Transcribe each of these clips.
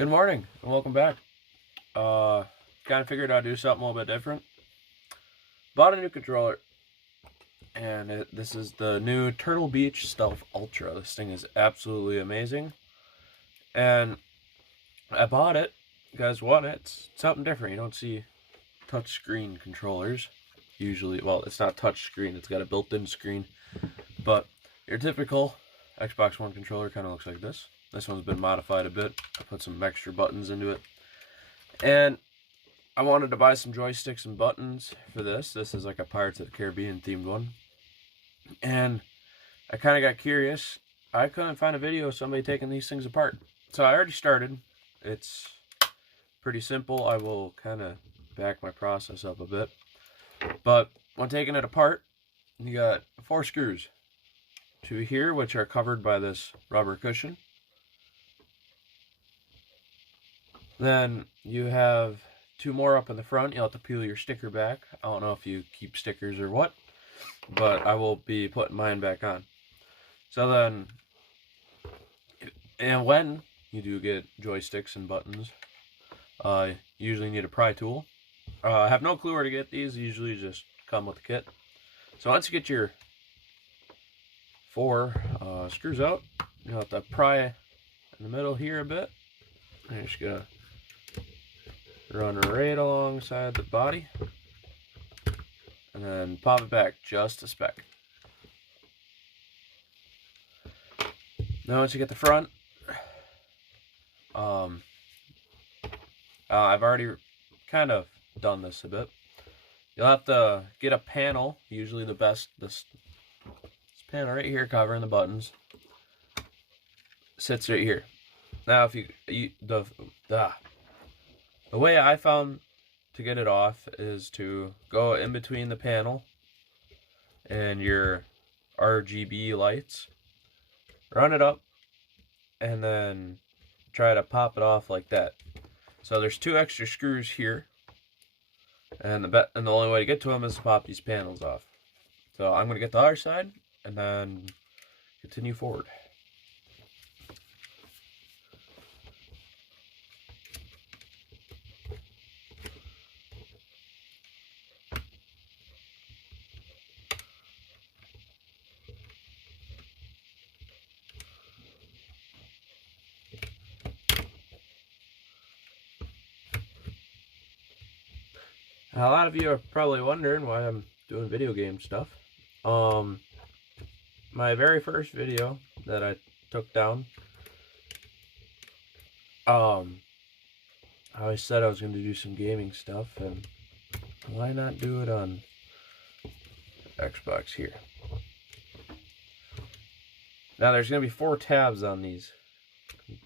Good morning and welcome back. Kind of figured I'd do something a little bit different. Bought a new controller, and this is the new Turtle Beach Stealth Ultra. This thing is absolutely amazing, and I bought it because one, it's something different. You don't see touchscreen controllers usually. Well, it's not touchscreen; it's got a built-in screen, but your typical Xbox One controller kind of looks like this. This one's been modified a bit. I put some extra buttons into it. And I wanted to buy some joysticks and buttons for this. This is like a Pirates of the Caribbean themed one. And I kind of got curious. I couldn't find a video of somebody taking these things apart. So I already started. It's pretty simple. I will kind of back my process up a bit. But when taking it apart, you got 4 screws. 2 here, which are covered by this rubber cushion. Then you have 2 more up in the front. You'll have to peel your sticker back. I don't know if you keep stickers or what, but I will be putting mine back on. So then, and when you do get joysticks and buttons, you usually need a pry tool. I have no clue where to get these. Usually just come with the kit. So once you get your 4 screws out, you'll have to pry in the middle here a bit. I'm just gonna run right alongside the body and then pop it back just a speck. Now once you get the front, I've already kind of done this a bit. You'll have to get a panel, usually the best, this panel right here covering the buttons sits right here. Now if the way I found to get it off is to go in between the panel and your RGB lights, run it up, and then try to pop it off like that. So there's 2 extra screws here, and the only way to get to them is to pop these panels off. So I'm going to get the other side and then continue forward. A lot of you are probably wondering why I'm doing video game stuff. My very first video that I took down, I always said I was going to do some gaming stuff, and why not do it on Xbox here? Now there's going to be 4 tabs on these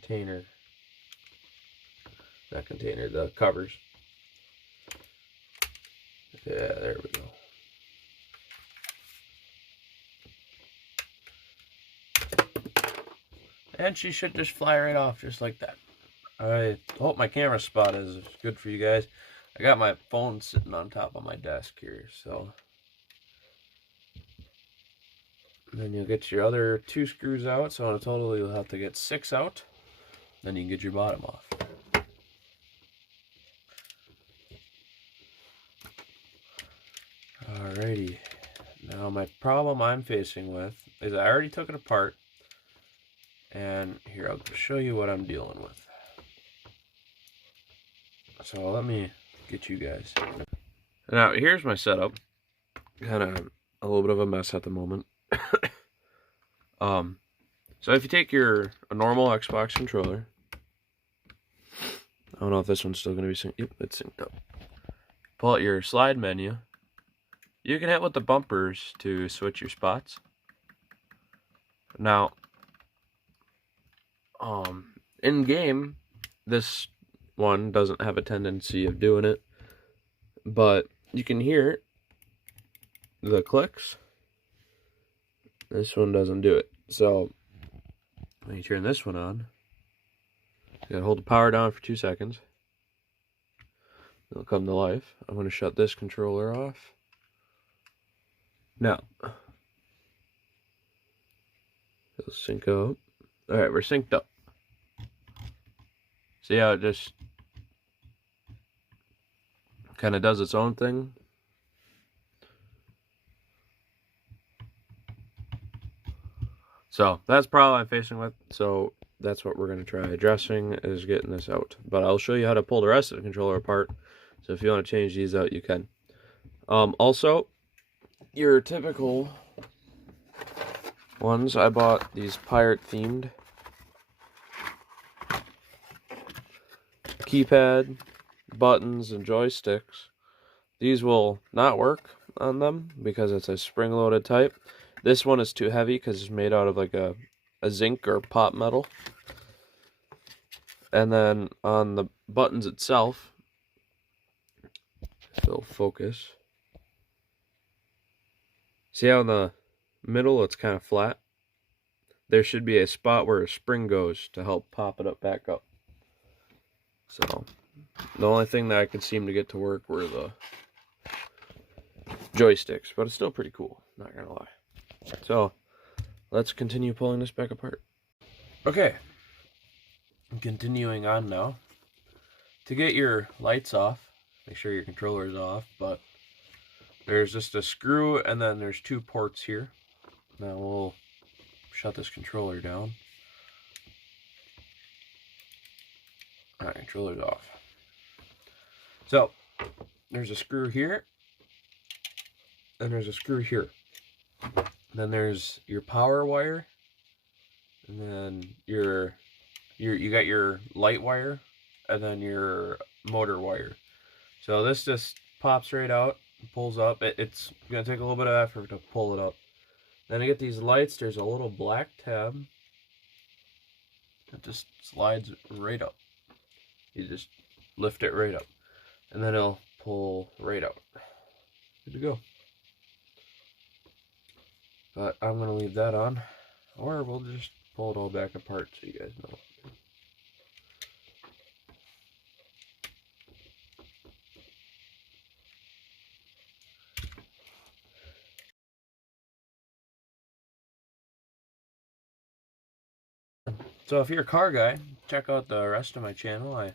the covers. Yeah, there we go. And she should just fly right off just like that. I hope my camera spot is good for you guys. I got my phone sitting on top of my desk here, so. And then you'll get your other 2 screws out, so in total you'll have to get 6 out. Then you can get your bottom off. Alrighty, now my problem I'm facing with is I already took it apart, and here I'll show you what I'm dealing with. So let me get you guys. Now here's my setup. Kind of a little bit of a mess at the moment. So if you take a normal Xbox controller, I don't know if this one's still going to be synced. Yep, it's synced up. Pull out your slide menu. You can hit with the bumpers to switch your spots. Now, in game, this one doesn't have a tendency of doing it, but you can hear the clicks. This one doesn't do it. So when you turn this one on, you gotta hold the power down for 2 seconds. It'll come to life. I'm gonna shut this controller off. Now, it'll sync up. Alright, we're synced up. See how it just kind of does its own thing? So that's the problem I'm facing with. So that's what we're going to try addressing, is getting this out. But I'll show you how to pull the rest of the controller apart. So if you want to change these out, you can. Also, your typical ones, I bought these pirate themed keypad, buttons, and joysticks. These will not work on them because it's a spring-loaded type. This one is too heavy because it's made out of like a zinc or pot metal. And then on the buttons itself, if it'll focus, see how in the middle it's kind of flat? There should be a spot where a spring goes to help pop it up back up. So the only thing that I could seem to get to work were the joysticks, but it's still pretty cool, not gonna lie. So let's continue pulling this back apart. Okay, continuing on now. To get your lights off, make sure your controller is off, but there's just a screw and then there's 2 ports here. Now we'll shut this controller down. Alright, controller's off. So there's a screw here and there's a screw here. Then there's your power wire, and then you got your light wire, and then your motor wire. So this just pops right out, pulls up. It's gonna take a little bit of effort to pull it up. Then I get these lights. There's a little black tab. It just slides right up. You just lift it right up, and then it'll pull right out. Good to go. But I'm going to leave that on, or we'll just pull it all back apart so you guys know. So if you're a car guy, check out the rest of my channel. I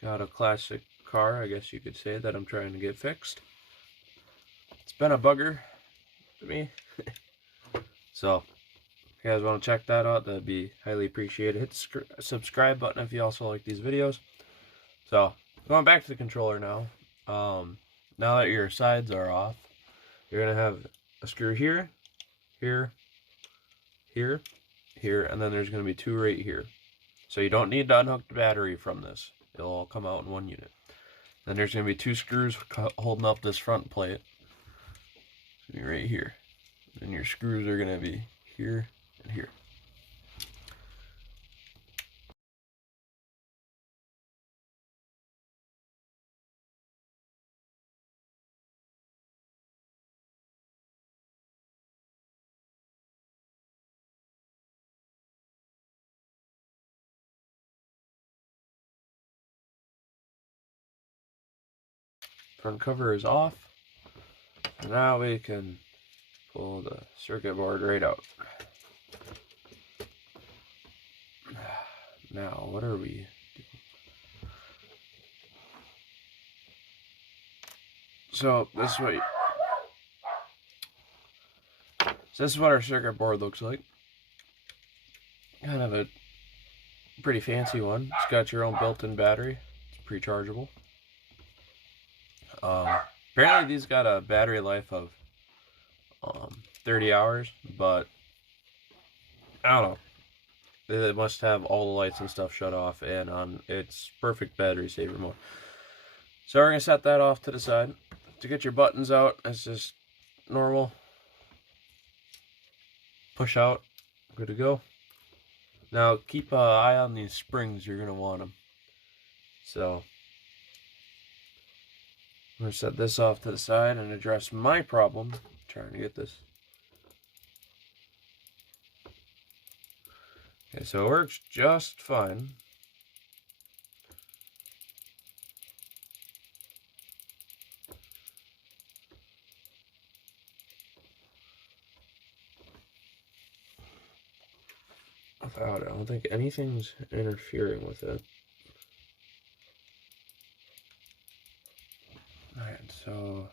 got a classic car, I guess you could say, that I'm trying to get fixed. It's been a bugger to me. So if you guys want to check that out, that'd be highly appreciated. Hit the subscribe button if you also like these videos. So going back to the controller now. Now that your sides are off, you're going to have a screw here, here, here, here, and then there's going to be 2 right here. So you don't need to unhook the battery from this. It'll all come out in one unit. Then there's going to be 2 screws holding up this front plate. It's going to be right here. And your screws are going to be here and here. Front cover is off. And now we can pull the circuit board right out. Now, what are we doing? So this is what our circuit board looks like. Kind of a pretty fancy one. It's got your own built-in battery. It's pre-chargeable. Apparently these got a battery life of 30 hours, but I don't know. They must have all the lights and stuff shut off and on its perfect battery saver mode. So we're going to set that off to the side. To get your buttons out, it's just normal. Push out. Good to go. Now keep an eye on these springs. You're going to want them. So I'm going to set this off to the side and address my problem. Trying to get this. Okay, so it works just fine. Without it, I don't think anything's interfering with it. Alright, so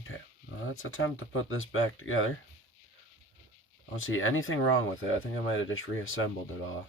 okay, well, let's attempt to put this back together. I don't see anything wrong with it. I think I might have just reassembled it off.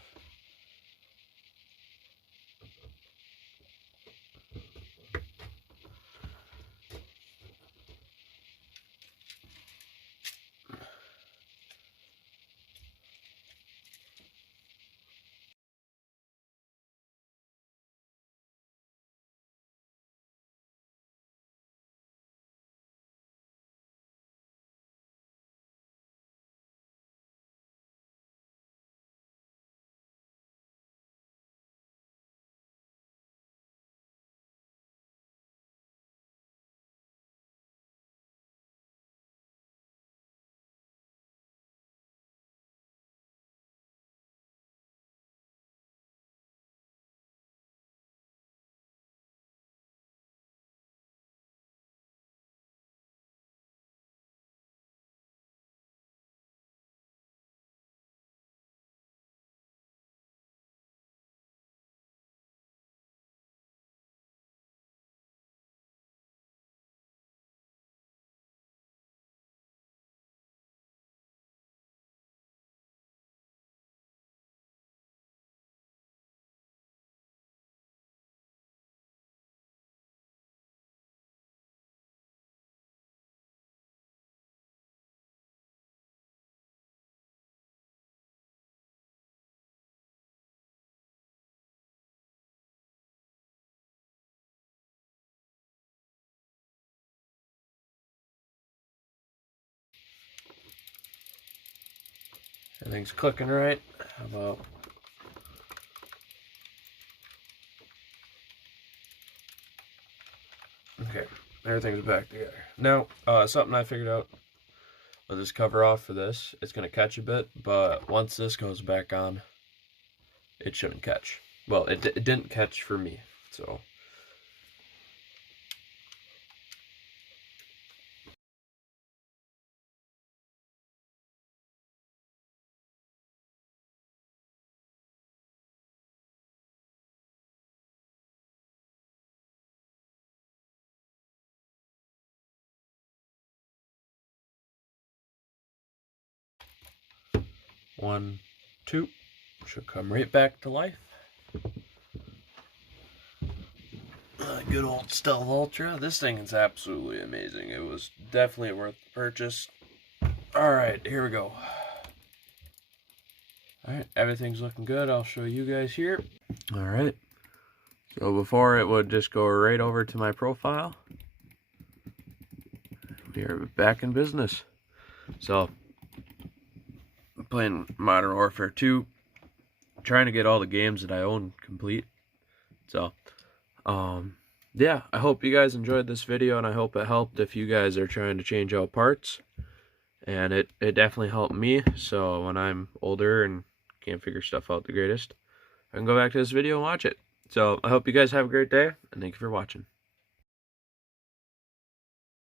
Everything's clicking right. How about... Okay, everything's back together. Now, something I figured out with this cover off for this, it's going to catch a bit, but once this goes back on, it shouldn't catch. Well, it didn't catch for me, so... One, two, should come right back to life. Good old Stealth Ultra. This thing is absolutely amazing. It was definitely worth the purchase. Alright, here we go. Alright, everything's looking good. I'll show you guys here. Alright, so before it would just go right over to my profile. We are back in business. So, I'm playing Modern Warfare 2. Trying to get all the games that I own complete. So, yeah, I hope you guys enjoyed this video, and I hope it helped if you guys are trying to change out parts. And it definitely helped me, so when I'm older and can't figure stuff out the greatest, I can go back to this video and watch it. So I hope you guys have a great day, and thank you for watching.